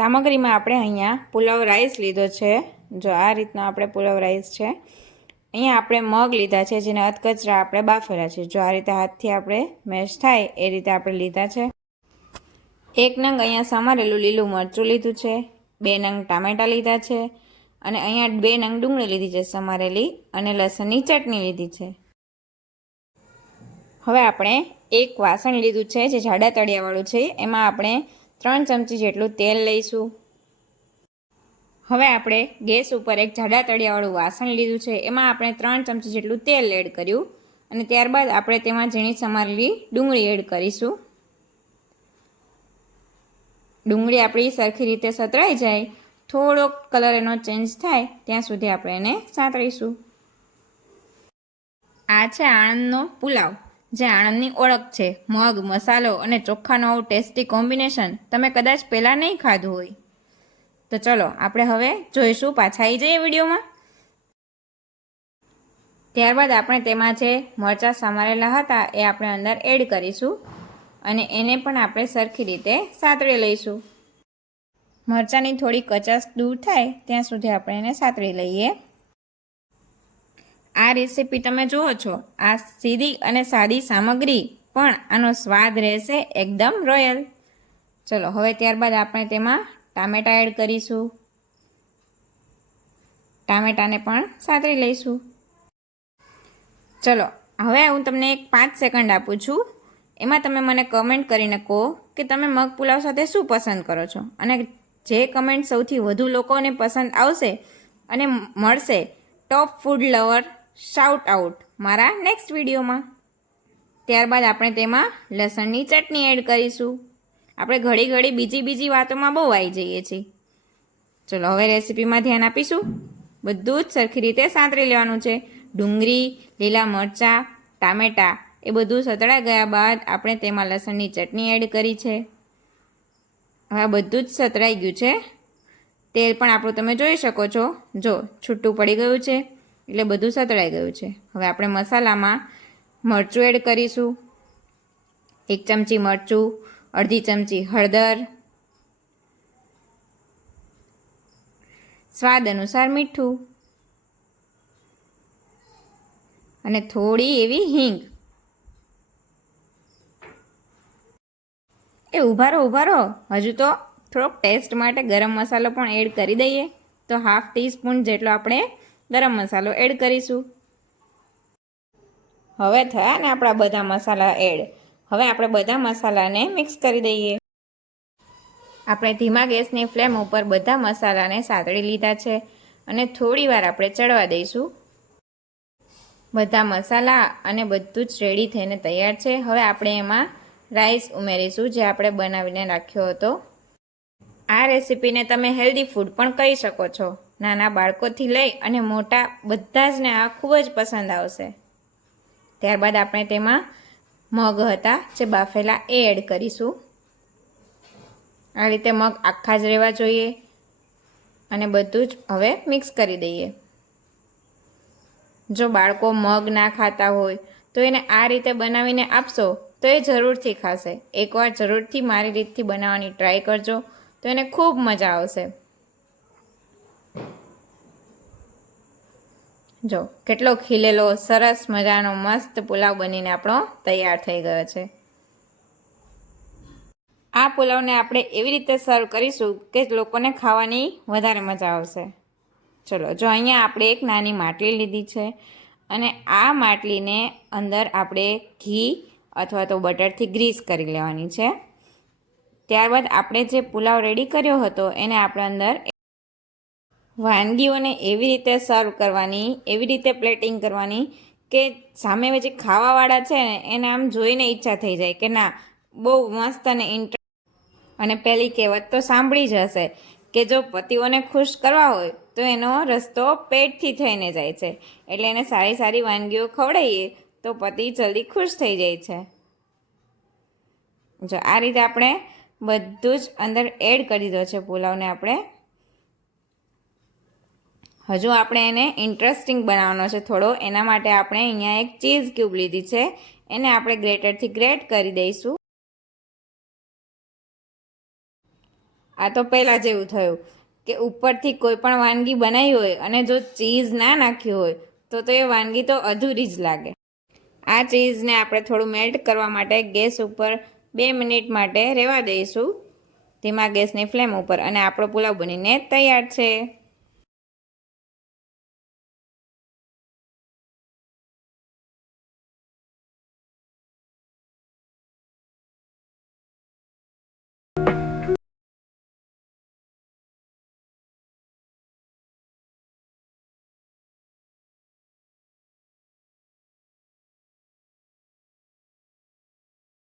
સામગ્રીમાં આપણે અહીંયા પુલાવ રાઈસ લીધો છે। જો આ રીતનો આપણે પુલાવ રાઈસ છે। અહીંયા આપણે મગ લીધા છે, જેને અધકચરા આપણે બાફેલા છે। જો આ રીતે હાથથી આપણે મેશ થાય એ રીતે આપણે લીધા છે। 1 નંગ અહીંયા સમારેલું લીલું મરચું લીધું છે। 2 નંગ ટામેટા લીધા છે અને અહીંયા 2 નંગ ડુંગળી લીધી છે સમારેલી અને લસણની ચટણી લીધી છે। હવે આપણે એક વાસણ લીધું છે જે જાડા તળિયાવાળું છે। એમાં આપણે 3 ચમચી જેટલું તેલ લઈશું। હવે આપણે ગેસ ઉપર એક જાડા તળિયાવાળું વાસણ લીધું છે। એમાં આપણે 3 ચમચી જેટલું તેલ એડ કર્યું અને ત્યારબાદ આપણે તેમાં ઝીણી સમારેલી ડુંગળી એડ કરીશું। ડુંગળી આપણી સરખી રીતે સતરાઈ જાય, થોડોક કલર એનો ચેન્જ થાય ત્યાં સુધી આપણે એને સાંતળીશું। આ છે આણંદનો પુલાવ, જે આણંદની ઓળખ છે। મગ, મસાલો અને ચોખાનું આવું ટેસ્ટી કોમ્બિનેશન તમે કદાચ પહેલાં નહીં ખાધું હોય। તો ચલો આપણે હવે જોઈશું, પાછા આવી જઈએ વિડીયોમાં। ત્યારબાદ આપણે તેમાં જે મરચાં સમારેલા હતા એ આપણે અંદર એડ કરીશું અને એને પણ આપણે સરખી રીતે સાતળી લઈશું। મરચાંની થોડી કચાશ દૂર થાય ત્યાં સુધી આપણે એને સાતળી લઈએ। આ રેસીપી તમે જુઓ છો, આ સીધી અને સાદી સામગ્રી પણ આનો સ્વાદ રહેશે એકદમ રોયલ। ચલો હવે ત્યારબાદ આપણે તેમાં ટામેટાં એડ કરીશું। ટામેટાને પણ સાતળી લઈશું। ચલો હવે હું તમને એક 5 સેકન્ડ આપું છું, એમાં તમે મને કમેન્ટ કરીને કહો કે તમે મગ પુલાવ સાથે શું પસંદ કરો છો, અને જે કમેન્ટ સૌથી વધુ લોકોને પસંદ આવશે અને મળશે ટોપ ફૂડ લવર શાઉટ આઉટ મારા નેક્સ્ટ વિડીયોમાં। ત્યારબાદ આપણે તેમાં લસણની ચટણી એડ કરીશું। આપણે ઘડી બીજી વાતોમાં બહુ આવી જઈએ છીએ। ચલો હવે રેસીપીમાં ધ્યાન આપીશું। બધું જ સરખી રીતે સાંતળી લેવાનું છે। ડુંગળી, લીલા મરચાં, ટામેટાં એ બધું સતળાઈ ગયા બાદ આપણે તેમાં લસણની ચટણી એડ કરી છે। હવે બધું જ સતળાઈ ગયું છે। તેલ પણ આપણું તમે જોઈ શકો છો, જો છૂટું પડી ગયું છે એટલે બધું સતળાઈ ગયું છે। હવે આપણે મસાલામાં મરચું એડ કરીશું। 1 ચમચી મરચું, અડધી ચમચી હળદર, સ્વાદ અનુસાર મીઠું અને થોડી એવી હિંગ। એ ઊભા રહો, હજુ તો થોડોક ટેસ્ટ માટે ગરમ મસાલો પણ એડ કરી દઈએ। તો ½ ટીસ્પૂન જેટલો આપણે ગરમ મસાલો એડ કરીશું। હવે થયા ને આપણા બધા મસાલા એડ। હવે આપણે બધા મસાલાને મિક્સ કરી દઈએ। આપણે ધીમા ગેસની ફ્લેમ ઉપર બધા મસાલાને સાતળી લીધા છે અને થોડી વાર આપણે ચડવા દઈશું। બધા મસાલા અને બધું જ રેડી થઈને તૈયાર છે। હવે આપણે એમાં રાઈસ ઉમેરીશું જે આપણે બનાવીને રાખ્યો હતો। આ રેસીપીને તમે હેલ્ધી ફૂડ પણ કહી શકો છો। નાના બાળકોથી લઈ અને મોટા બધા જને આ ખૂબ જ પસંદ આવશે। ત્યારબાદ આપણે તેમાં મગ હતા જે બાફેલા એ એડ કરીશું। આ રીતે મગ આખા જ રહેવા જોઈએ અને બધું જ હવે મિક્સ કરી દઈએ। જો બાળકો મગ ના ખાતા હોય તો એને આ રીતે બનાવીને આપશો તો એ જરૂરથી ખાશે। એકવાર જરૂરથી મારી રીતથી બનાવવાની ટ્રાય કરજો તો એને ખૂબ મજા આવશે। જો કેટલો ખીલેલો સરસ મજાનો મસ્ત પુલાવ બનીને આપણો તૈયાર થઈ ગયો છે। આ પુલાવને આપણે એવી રીતે સર્વ કરીશું કે લોકોને ખાવાની વધારે મજા આવશે। ચલો જો અહીંયા આપણે એક નાની માટલી લીધી છે અને આ માટલીને અંદર આપણે ઘી અથવા તો બટરથી ગ્રીસ કરી લેવાની છે। ત્યારબાદ આપણે જે પુલાવ રેડી કર્યો હતો એને આપણે અંદર વાનગીઓને એવી રીતે સર્વ કરવાની, એવી રીતે પ્લેટિંગ કરવાની કે સામે જે ખાવાવાળા છે ને એને આમ જોઈને ઈચ્છા થઈ જાય કે ના બહુ મસ્ત અને પેલી કહેવત તો સાંભળી જ હશે કે જો પતિઓને ખુશ કરવા હોય તો એનો રસ્તો પેટથી થઈને જાય છે। એટલે એને સારી વાનગીઓ ખવડાવીએ તો પતિ જલ્દી ખુશ થઈ જાય છે। જો આ રીતે આપણે બધું જ અંદર એડ કરી દીધો છે પુલાવને આપણે। હજુ આપણે એને ઇન્ટરેસ્ટિંગ બનાવવાનો છે થોડો, એના માટે આપણે અહીંયા એક ચીઝ ક્યુબ લીધી છે, એને આપણે ગ્રેટરથી ગ્રેટ કરી દઈશું। આ તો પહેલાં જેવું થયું કે ઉપરથી કોઈ પણ વાનગી બનાવી હોય અને જો ચીઝ ના નાખ્યું હોય તો એ વાનગી તો અધૂરી જ લાગે. આ ચીઝને આપણે થોડું મેલ્ટ કરવા માટે ગેસ ઉપર 2 મિનિટ માટે રહેવા દઈશું ધીમા ગેસની ફ્લેમ ઉપર, અને આપણો પુલાવ બનીને તૈયાર છે.